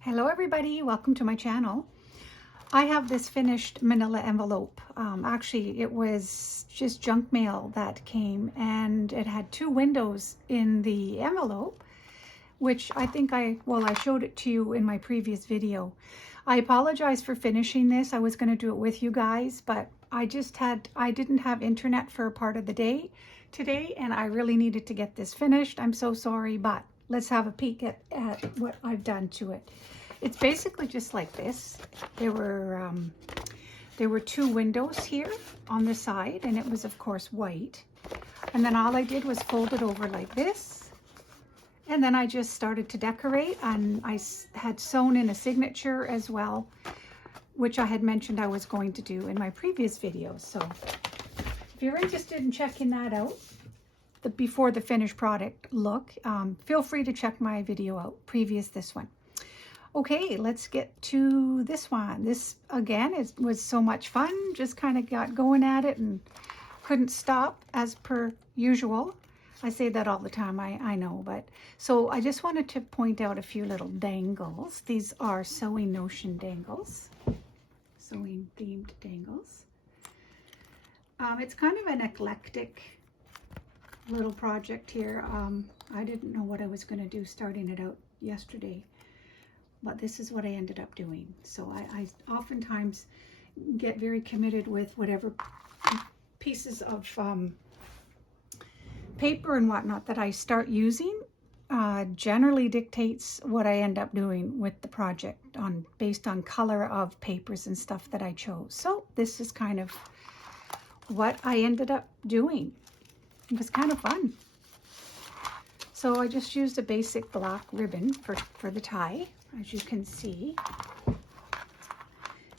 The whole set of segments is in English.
Hello everybody, welcome to my channel. I have this finished manila envelope. Actually, it was just junk mail that came, and it had two windows in the envelope, which I think I showed it to you in my previous video. I apologize for finishing this. I was going to do it with you guys, but I didn't have internet for a part of the day today, and I really needed to get this finished. I'm so sorry, but let's have a peek at what I've done to it. It's basically just like this. There were two windows here on the side, and it was of course white. And then all I did was fold it over like this. And then I just started to decorate, and I had sewn in a signature as well, which I had mentioned I was going to do in my previous video. So if you're interested in checking that out, the before the finished product look, feel free to check my video out, this one. Okay, let's get to this one. This again was so much fun. Just kind of got going at it and couldn't stop as per usual. I say that all the time, I know, but so I just wanted to point out a few little dangles. These are Sewing Notion dangles, sewing themed dangles. It's kind of an eclectic little project here. I didn't know what I was going to do starting it out yesterday, but this is what I ended up doing. So I oftentimes get very committed with whatever pieces of paper and whatnot that I start using. Generally dictates what I end up doing with the project based on color of papers and stuff that I chose. So this is kind of what I ended up doing. It was kind of fun. So I just used a basic black ribbon for the tie, as you can see.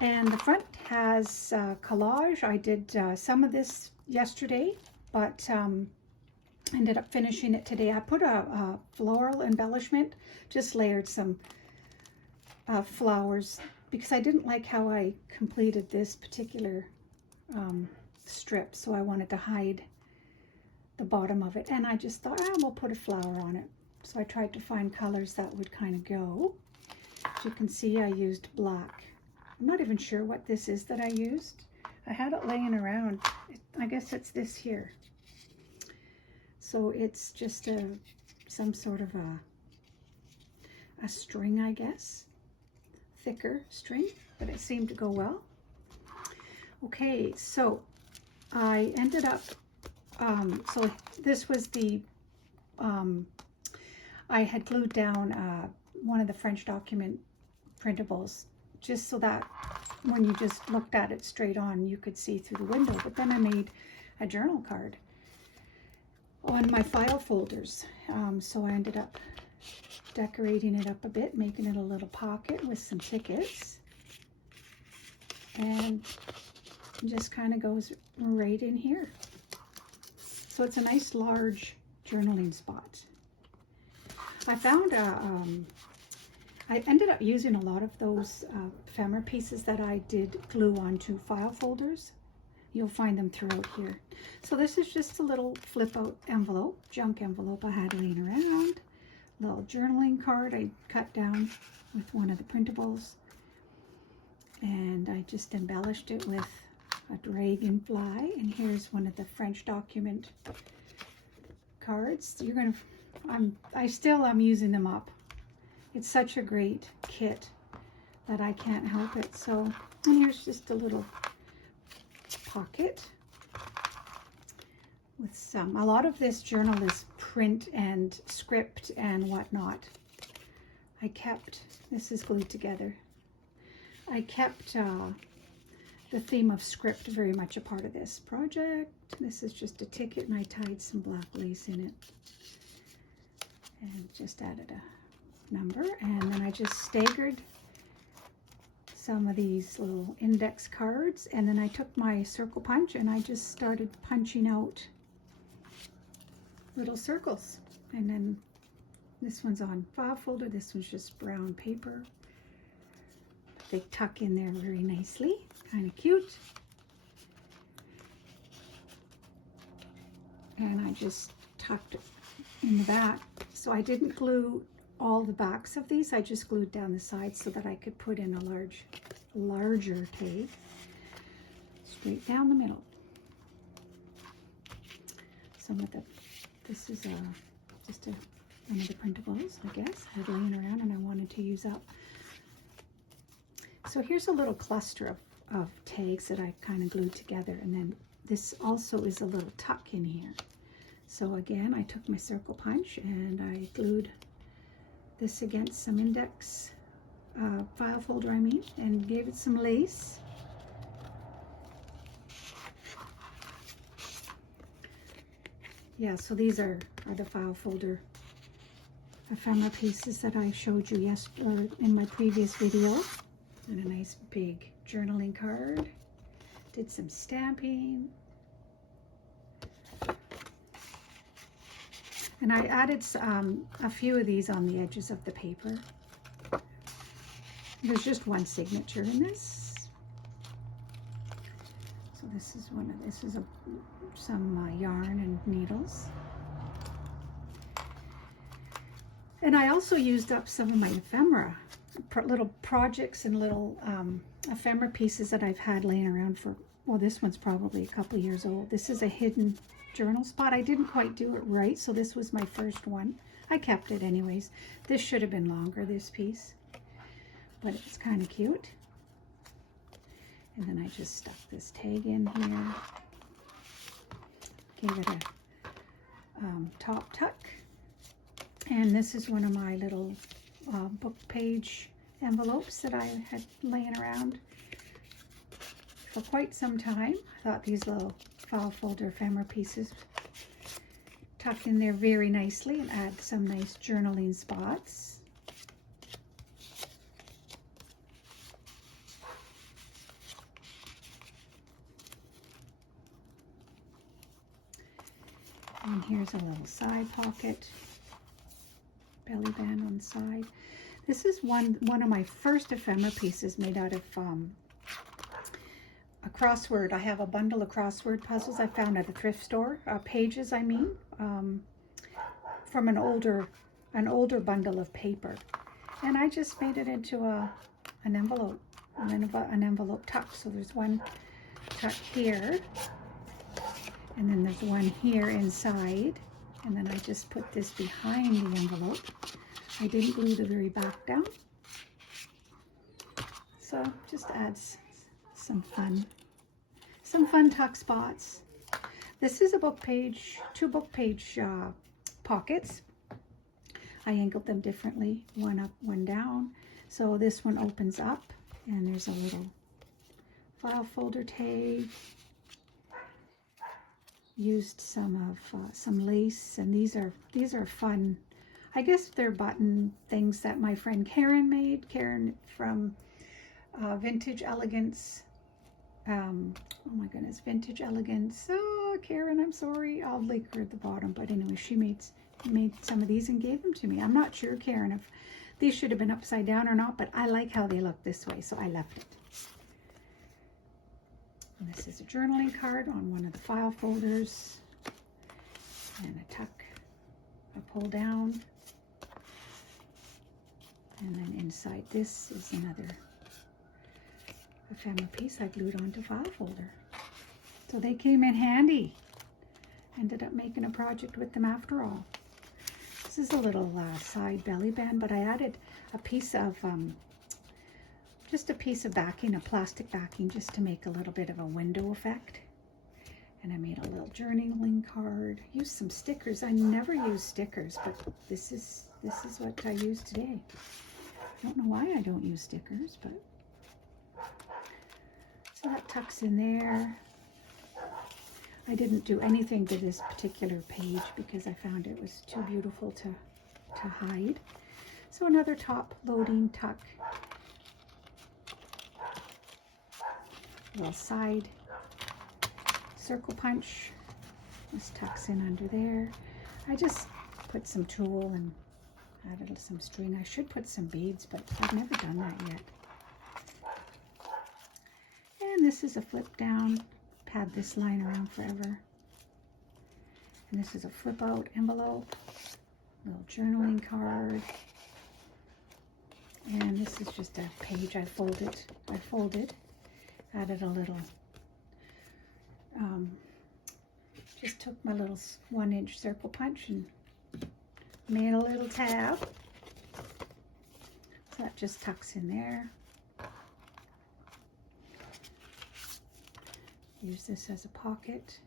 And the front has collage. I did some of this yesterday, but ended up finishing it today. I put a floral embellishment, just layered some flowers, because I didn't like how I completed this particular strip, so I wanted to hide the bottom of it, and I just thought, we'll put a flower on it. So I tried to find colors that would kind of go. As you can see, I used black. I'm not even sure what this is that I used. I had it laying around. I guess it's this here. So it's just some sort of a string, I guess. Thicker string, but it seemed to go well. Okay, so I ended up so this was the, I had glued down one of the French document printables, just so that when you just looked at it straight on, you could see through the window. But then I made a journal card on my file folders. So I ended up decorating it up a bit, making it a little pocket with some tickets. And just kind of goes right in here. So it's a nice large journaling spot. I found I ended up using a lot of those ephemera pieces that I did glue onto file folders. You'll find them throughout here. So this is just a little flip out envelope, junk envelope I had laying around. Little journaling card I cut down with one of the printables. And I just embellished it with a dragonfly, and here's one of the French document cards. I'm using them up. It's such a great kit that I can't help it. So, and here's just a little pocket with a lot of this journal is print and script and whatnot. This is glued together. I kept the theme of script very much a part of this project. This is just a ticket, and I tied some black lace in it and just added a number. And then I just staggered some of these little index cards, and then I took my circle punch and I just started punching out little circles. And then this one's on file folder, this one's just brown paper. They tuck in there very nicely, kind of cute. And I just tucked it in the back. So I didn't glue all the backs of these. I just glued down the sides so that I could put in a larger tag straight down the middle. This is just one of the printables, I guess, I had laying around and I wanted to use up. So here's a little cluster of tags that I kind of glued together, and then this also is a little tuck in here. So again, I took my circle punch and I glued this against some index file folder, and gave it some lace. Yeah, so these are the file folder ephemera pieces that I showed you in my previous video. And a nice big journaling card. Did some stamping. And I added a few of these on the edges of the paper. There's just one signature in this. So this is some yarn and needles. And I also used up some of my ephemera, little projects and little ephemera pieces that I've had laying around for, well, this one's probably a couple years old. This is a hidden journal spot. I didn't quite do it right, so this was my first one. I kept it anyways. This should have been longer, this piece, but it's kind of cute. And then I just stuck this tag in here, gave it a top tuck, and this is one of my little book page envelopes that I had laying around for quite some time. I thought these little file folder ephemera pieces tuck in there very nicely and add some nice journaling spots. And here's a little side pocket, belly band on the side. This is one of my first ephemera pieces made out of a crossword. I have a bundle of crossword puzzles I found at a thrift store, pages from an older bundle of paper, and I just made it into an envelope, an envelope tuck. So there's one tuck here, and then there's one here inside, and then I just put this behind the envelope. I didn't glue the very back down, so just adds some fun tuck spots. This is a book page, two book page pockets. I angled them differently, one up, one down. So this one opens up, and there's a little file folder tag. Used some lace, and these are fun. I guess they're button things that my friend Karen made. Karen from Vintage Elegance. Oh my goodness, Vintage Elegance. Oh, Karen, I'm sorry. I'll link her at the bottom. But anyway, she made some of these and gave them to me. I'm not sure, Karen, if these should have been upside down or not, but I like how they look this way, so I left it. And this is a journaling card on one of the file folders, and a tuck, a pull down, and then inside this is another ephemera piece I glued onto file folder. So they came in handy. Ended up making a project with them after all. This is a little side belly band, but I added a piece of just a piece of backing, a plastic backing, just to make a little bit of a window effect. And I made a little journaling card. Used some stickers. I never use stickers, but this is what I use today. I don't know why I don't use stickers, but so that tucks in there. I didn't do anything to this particular page because I found it was too beautiful to hide. So another top loading tuck. Little side circle punch. This tucks in under there. I just put some tulle and added some string. I should put some beads, but I've never done that yet. And this is a flip down. I've had this lying around forever. And this is a flip out envelope. Little journaling card. This is just a page I folded, added a little, just took my little 1-inch circle punch and made a little tab. So that just tucks in there. Use this as a pocket.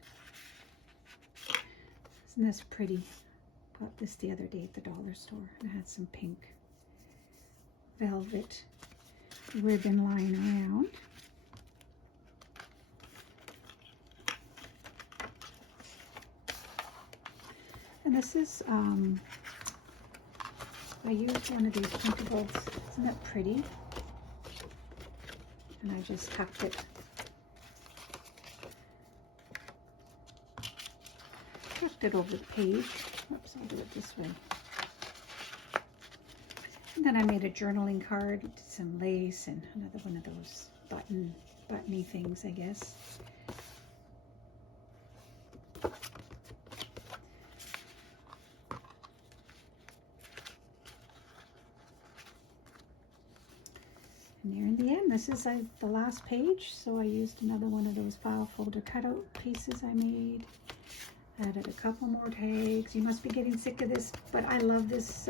Isn't this pretty? Got this the other day at the dollar store, and it had some pink velvet ribbon lying around. And this is, I used one of these Printables. Isn't that pretty? And I just tucked it. Tucked it over the page. Oops, I'll do it this way. And then I made a journaling card, did some lace and another one of those buttony things, I guess. And there in the end, this is the last page, so I used another one of those file folder cutout pieces I made. Added a couple more tags. You must be getting sick of this, but I love this.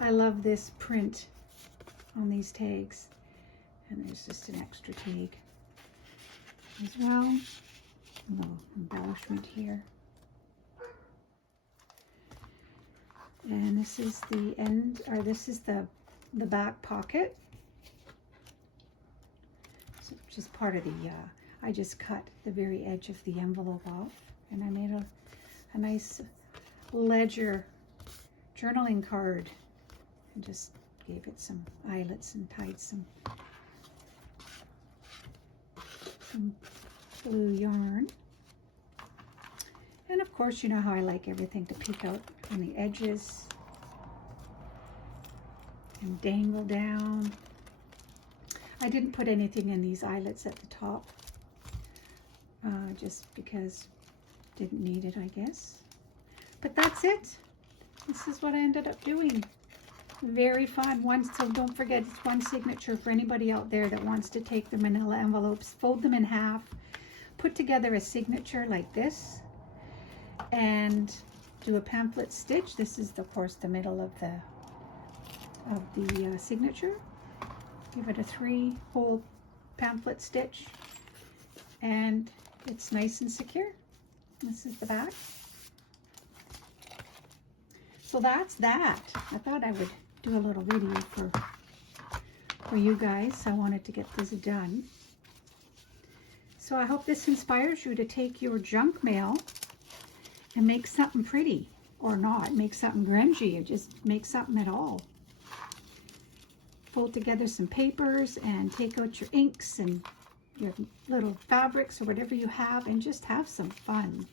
I love this print on these tags. And there's just an extra tag as well. A little embellishment here. And this is the end, or this is the back pocket. So just part of the, I just cut the very edge of the envelope off. And I made a nice ledger journaling card and just gave it some eyelets and tied some blue yarn. And of course, you know how I like everything to peek out on the edges and dangle down. I didn't put anything in these eyelets at the top, just because didn't need it, I guess. But that's it. This is what I ended up doing. Very fun. So don't forget, it's one signature for anybody out there that wants to take the manila envelopes, fold them in half, put together a signature like this, and do a pamphlet stitch. This is, of course, the middle of the signature. Give it a 3-hole pamphlet stitch, and it's nice and secure. This is the back. So that's that. I thought I would do a little video for you guys. I wanted to get this done. So I hope this inspires you to take your junk mail and make something pretty, or not. Make something grungy, or just make something at all. Fold together some papers and take out your inks and your little fabrics or whatever you have, and just have some fun.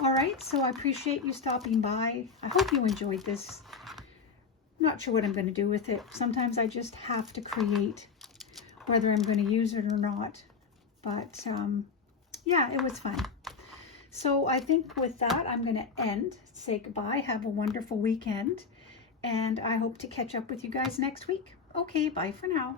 All right, so I appreciate you stopping by. I hope you enjoyed this. Not sure what I'm going to do with it. Sometimes I just have to create, whether I'm going to use it or not. But yeah, it was fun. So I think with that, I'm going to say goodbye. Have a wonderful weekend, and I hope to catch up with you guys next week. Okay, bye for now.